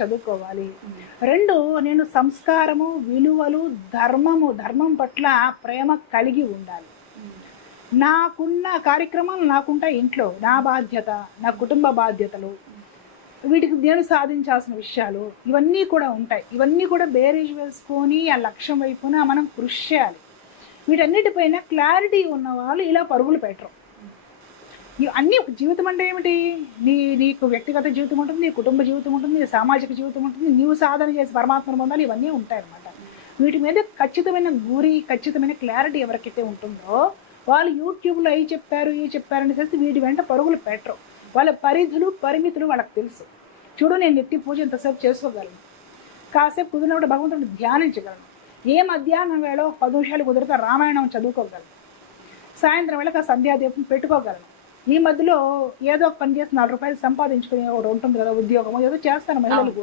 చదువుకోవాలి. 2 నేను సంస్కారము, విలువలు, ధర్మం పట్ల ప్రేమ కలిగి ఉండాలి. నాకున్న కార్యక్రమాలు నాకుంటాయి ఇంట్లో. నా బాధ్యత, నా కుటుంబ బాధ్యతలు, వీటికి నేను సాధించాల్సిన విషయాలు ఇవన్నీ కూడా ఉంటాయి. ఇవన్నీ కూడా బేరీజ్ వేసుకొని ఆ లక్ష్యం వైపున మనం కృషి చేయాలి. వీటన్నిటిపైన క్లారిటీ ఉన్న వాళ్ళు ఇలా పరుగులు పెట్టరు. అన్నీ జీవితం అంటే ఏమిటి? నీకు వ్యక్తిగత జీవితం ఉంటుంది, నీ కుటుంబ జీవితం ఉంటుంది, నీ సామాజిక జీవితం ఉంటుంది, నీవు సాధన చేసి పరమాత్మను పొందాలి, ఇవన్నీ ఉంటాయన్నమాట. వీటి మీద ఖచ్చితమైన గురి, ఖచ్చితమైన క్లారిటీ ఎవరికైతే ఉంటుందో వాళ్ళు యూట్యూబ్లో అవి చెప్పారు అనేసి వీటి వెంట పరుగులు పెట్టరు. వాళ్ళ పరిధులు, పరిమితులు వాళ్ళకి తెలుసు. చూడు, నేను నిత్య పూజ ఎంతసేపు చేసుకోగలను, కాసేపు కుదిరినప్పుడు భగవంతుడిని ధ్యానించగలను, ఏ మధ్యాహ్నం వేళ 10 నిమిషాలు కుదిరితే రామాయణం చదువుకోగలను, సాయంత్రం వేళ సంధ్యాదీపం పెట్టుకోగలను. ఈ మధ్యలో ఏదో ఒక పని చేసి 4 రూపాయలు సంపాదించుకునే ఒకటి ఉంటుంది కదా, ఉద్యోగం ఏదో చేస్తాను మహిళలు కూడా.